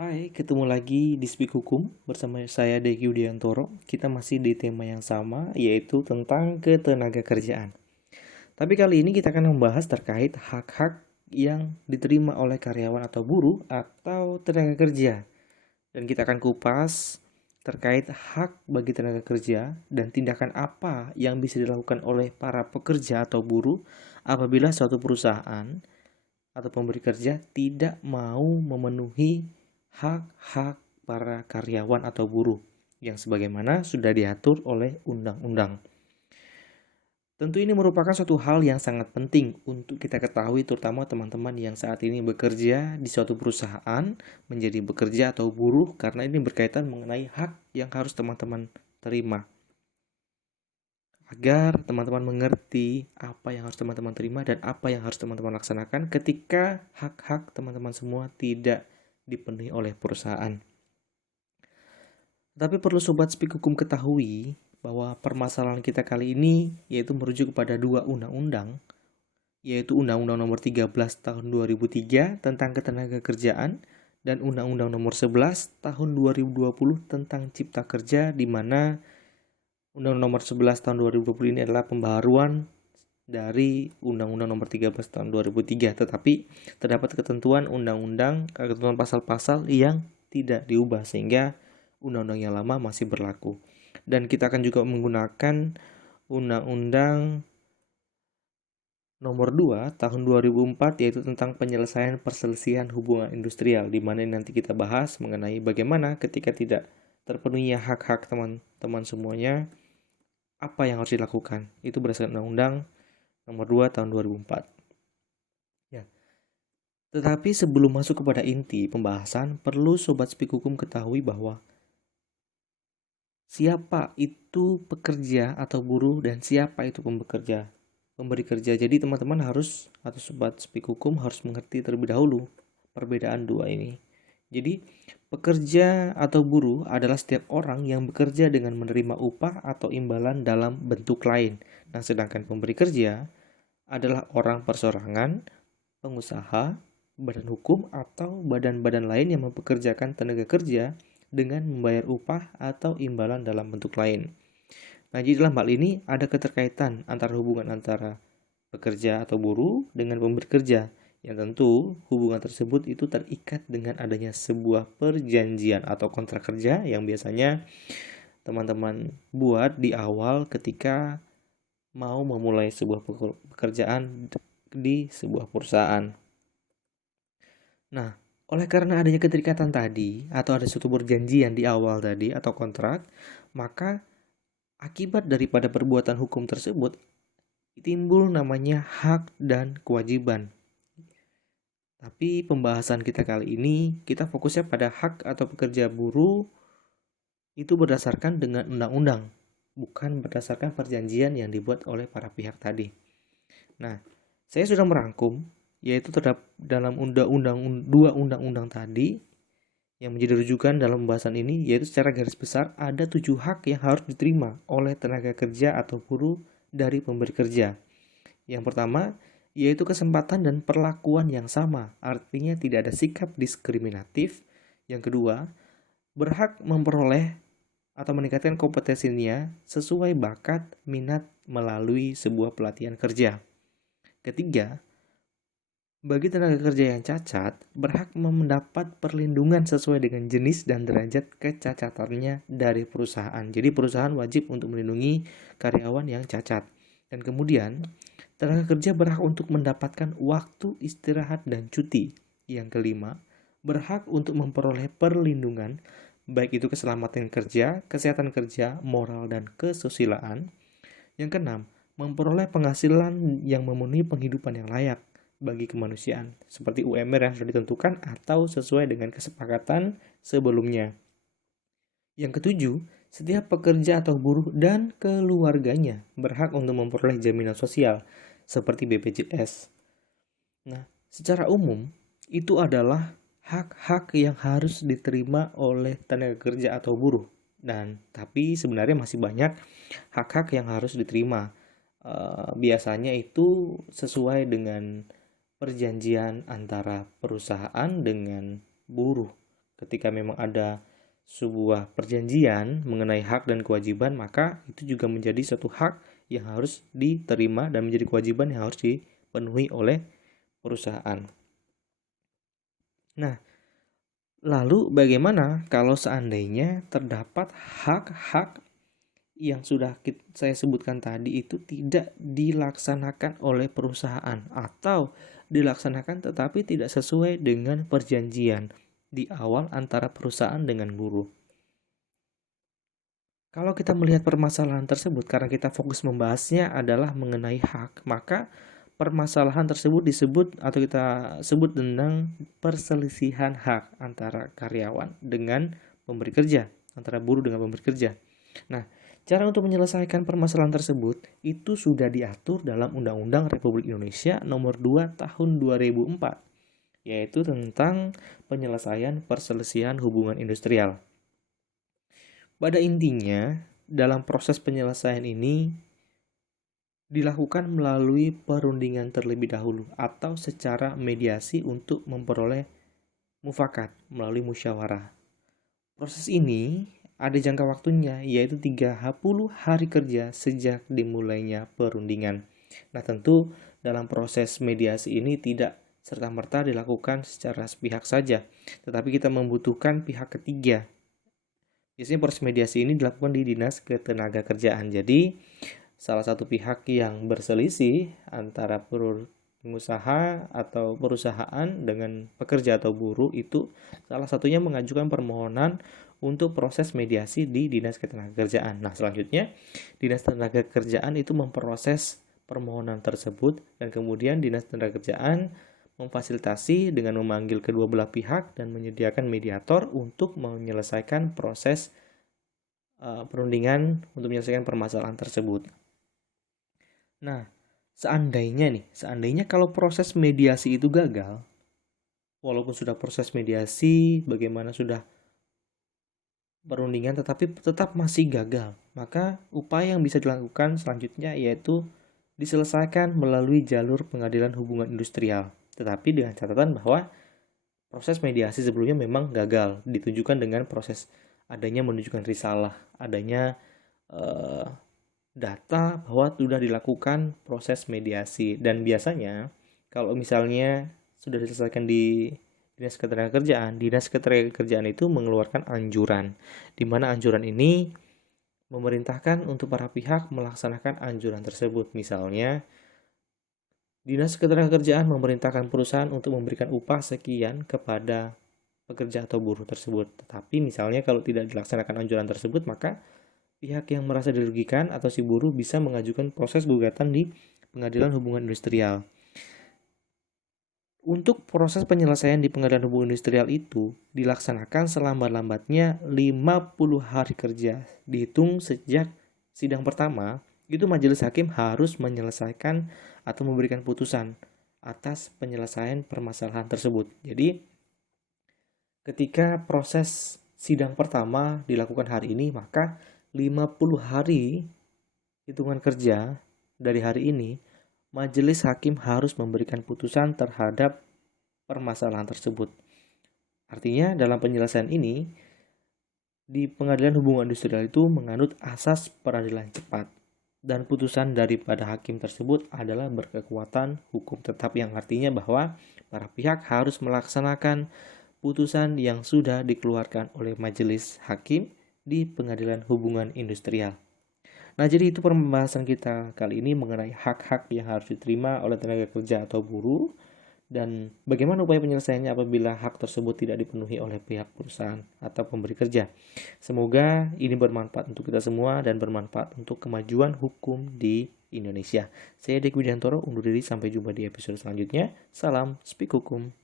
Hai, ketemu lagi di Speak Hukum bersama saya Deki Udiantoro. Kita masih di tema yang sama, yaitu tentang ketenagakerjaan. Tapi kali ini kita akan membahas terkait hak-hak yang diterima oleh karyawan atau buruh atau tenaga kerja. Dan kita akan kupas terkait hak bagi tenaga kerja dan tindakan apa yang bisa dilakukan oleh para pekerja atau buruh apabila suatu perusahaan atau pemberi kerja tidak mau memenuhi hak-hak para karyawan atau buruh yang sebagaimana sudah diatur oleh undang-undang. Tentu ini merupakan suatu hal yang sangat penting untuk kita ketahui, terutama teman-teman yang saat ini bekerja di suatu perusahaan, menjadi bekerja atau buruh, karena ini berkaitan mengenai hak yang harus teman-teman terima. Agar teman-teman mengerti apa yang harus teman-teman terima dan apa yang harus teman-teman laksanakan ketika hak-hak teman-teman semua tidak dipenuhi oleh perusahaan. Tapi perlu Sobat Speak Hukum ketahui bahwa permasalahan kita kali ini yaitu merujuk kepada dua undang-undang, yaitu Undang-Undang Nomor 13 Tahun 2003 tentang Ketenagakerjaan dan Undang-Undang Nomor 11 Tahun 2020 tentang Cipta Kerja, di mana Undang-Undang Nomor 11 Tahun 2020 ini adalah pembaharuan dari Undang-Undang Nomor 13 Tahun 2003, tetapi terdapat ketentuan ketentuan pasal-pasal yang tidak diubah sehingga undang-undang yang lama masih berlaku. Dan kita akan juga menggunakan Undang-Undang Nomor 2 Tahun 2004, yaitu tentang penyelesaian perselisihan hubungan industrial, di mana nanti kita bahas mengenai bagaimana ketika tidak terpenuhinya hak-hak teman-teman semuanya, apa yang harus dilakukan. Itu berdasarkan Undang-Undang Nomor 2 Tahun 2004. Ya. Tetapi sebelum masuk kepada inti pembahasan, perlu Sobat Speak Hukum ketahui bahwa siapa itu pekerja atau buruh dan siapa itu pemberi kerja. Jadi teman-teman harus, atau Sobat Speak Hukum harus mengerti terlebih dahulu perbedaan dua ini. Jadi pekerja atau buruh adalah setiap orang yang bekerja dengan menerima upah atau imbalan dalam bentuk lain. Nah, sedangkan pemberi kerja adalah orang perseorangan, pengusaha, badan hukum, atau badan-badan lain yang mempekerjakan tenaga kerja dengan membayar upah atau imbalan dalam bentuk lain. Nah, jadi dalam hal ini ada keterkaitan antara hubungan antara pekerja atau buruh dengan pemberi kerja, yang tentu hubungan tersebut itu terikat dengan adanya sebuah perjanjian atau kontrak kerja yang biasanya teman-teman buat di awal ketika mau memulai sebuah pekerjaan di sebuah perusahaan. Nah, oleh karena adanya keterikatan tadi atau ada suatu perjanjian di awal tadi atau kontrak, maka akibat daripada perbuatan hukum tersebut timbul namanya hak dan kewajiban. Tapi pembahasan kita kali ini kita fokusnya pada hak atau pekerja buruh itu berdasarkan dengan undang-undang, bukan berdasarkan perjanjian yang dibuat oleh para pihak tadi. Nah, saya sudah merangkum yaitu terdapat dalam dua undang-undang tadi yang menjadi rujukan dalam pembahasan ini, yaitu secara garis besar ada 7 hak yang harus diterima oleh tenaga kerja atau buruh dari pemberi kerja. Yang pertama, yaitu kesempatan dan perlakuan yang sama, artinya tidak ada sikap diskriminatif. Yang kedua, berhak memperoleh atau meningkatkan kompetensinya sesuai bakat minat melalui sebuah pelatihan kerja. Ketiga, bagi tenaga kerja yang cacat, berhak mendapat perlindungan sesuai dengan jenis dan derajat kecacatannya dari perusahaan. Jadi perusahaan wajib untuk melindungi karyawan yang cacat. Dan kemudian, tenaga kerja berhak untuk mendapatkan waktu istirahat dan cuti. Yang kelima, berhak untuk memperoleh perlindungan, baik itu keselamatan kerja, kesehatan kerja, moral, dan kesusilaan. Yang keenam, memperoleh penghasilan yang memenuhi penghidupan yang layak bagi kemanusiaan, seperti UMR yang sudah ditentukan atau sesuai dengan kesepakatan sebelumnya. Yang ketujuh, setiap pekerja atau buruh dan keluarganya berhak untuk memperoleh jaminan sosial seperti BPJS. Nah, secara umum itu adalah hak-hak yang harus diterima oleh tenaga kerja atau buruh. Tapi sebenarnya masih banyak hak-hak yang harus diterima. Biasanya itu sesuai dengan perjanjian antara perusahaan dengan buruh. ketika memang ada sebuah perjanjian mengenai hak dan kewajiban, maka itu juga menjadi suatu hak yang harus diterima dan menjadi kewajiban yang harus dipenuhi oleh perusahaan. Nah, lalu bagaimana kalau seandainya terdapat hak-hak yang sudah saya sebutkan tadi itu tidak dilaksanakan oleh perusahaan atau dilaksanakan tetapi tidak sesuai dengan perjanjian di awal antara perusahaan dengan buruh. Kalau kita melihat permasalahan tersebut, karena kita fokus membahasnya adalah mengenai hak, maka permasalahan tersebut disebut atau kita sebut tentang perselisihan hak antara karyawan dengan pemberi kerja, antara buruh dengan pemberi kerja. Nah, cara untuk menyelesaikan permasalahan tersebut itu sudah diatur dalam Undang-Undang Republik Indonesia Nomor 2 Tahun 2004, yaitu tentang penyelesaian perselisihan hubungan industrial. Pada intinya, dalam proses penyelesaian ini dilakukan melalui perundingan terlebih dahulu atau secara mediasi untuk memperoleh mufakat melalui musyawarah. Proses ini ada jangka waktunya, yaitu 30 hari kerja sejak dimulainya perundingan. Nah, tentu dalam proses mediasi ini tidak serta-merta dilakukan secara sepihak saja, tetapi kita membutuhkan pihak ketiga. Biasanya proses mediasi ini dilakukan di Dinas Ketenagakerjaan. Jadi, salah satu pihak yang berselisih antara pengusaha atau perusahaan dengan pekerja atau buruh itu salah satunya mengajukan permohonan untuk proses mediasi di Dinas Ketenagakerjaan. Nah, selanjutnya Dinas Ketenagakerjaan itu memproses permohonan tersebut dan kemudian Dinas Ketenagakerjaan memfasilitasi dengan memanggil kedua belah pihak dan menyediakan mediator untuk menyelesaikan proses perundingan untuk menyelesaikan permasalahan tersebut. Nah, seandainya kalau proses mediasi itu gagal, walaupun sudah proses mediasi, bagaimana sudah perundingan tetapi tetap masih gagal, maka upaya yang bisa dilakukan selanjutnya yaitu diselesaikan melalui jalur pengadilan hubungan industrial. Tetapi dengan catatan bahwa proses mediasi sebelumnya memang gagal, ditunjukkan dengan proses adanya menunjukkan risalah, adanya data bahwa sudah dilakukan proses mediasi. Dan biasanya kalau misalnya sudah diselesaikan di Dinas Ketenagakerjaan itu mengeluarkan anjuran, di mana anjuran ini memerintahkan untuk para pihak melaksanakan anjuran tersebut. Misalnya, Dinas Ketenagakerjaan memerintahkan perusahaan untuk memberikan upah sekian kepada pekerja atau buruh tersebut. Tetapi misalnya kalau tidak dilaksanakan anjuran tersebut, maka pihak yang merasa dirugikan atau si buruh bisa mengajukan proses gugatan di Pengadilan Hubungan Industrial. Untuk proses penyelesaian di Pengadilan Hubungan Industrial itu dilaksanakan selambat-lambatnya 50 hari kerja. Dihitung sejak sidang pertama, itu majelis hakim harus menyelesaikan atau memberikan putusan atas penyelesaian permasalahan tersebut. Jadi, ketika proses sidang pertama dilakukan hari ini, maka 50 hari hitungan kerja dari hari ini, majelis hakim harus memberikan putusan terhadap permasalahan tersebut. Artinya dalam penyelesaian ini, di Pengadilan Hubungan Industrial itu menganut asas peradilan cepat. Dan putusan daripada hakim tersebut adalah berkekuatan hukum tetap, yang artinya bahwa para pihak harus melaksanakan putusan yang sudah dikeluarkan oleh majelis hakim di Pengadilan Hubungan Industrial. Nah, jadi itu pembahasan kita kali ini mengenai hak-hak yang harus diterima oleh tenaga kerja atau buruh dan bagaimana upaya penyelesaiannya apabila hak tersebut tidak dipenuhi oleh pihak perusahaan atau pemberi kerja. Semoga ini bermanfaat untuk kita semua dan bermanfaat untuk kemajuan hukum di Indonesia. Saya Dek Widjantoro, undur diri, sampai jumpa di episode selanjutnya. Salam Speak Hukum.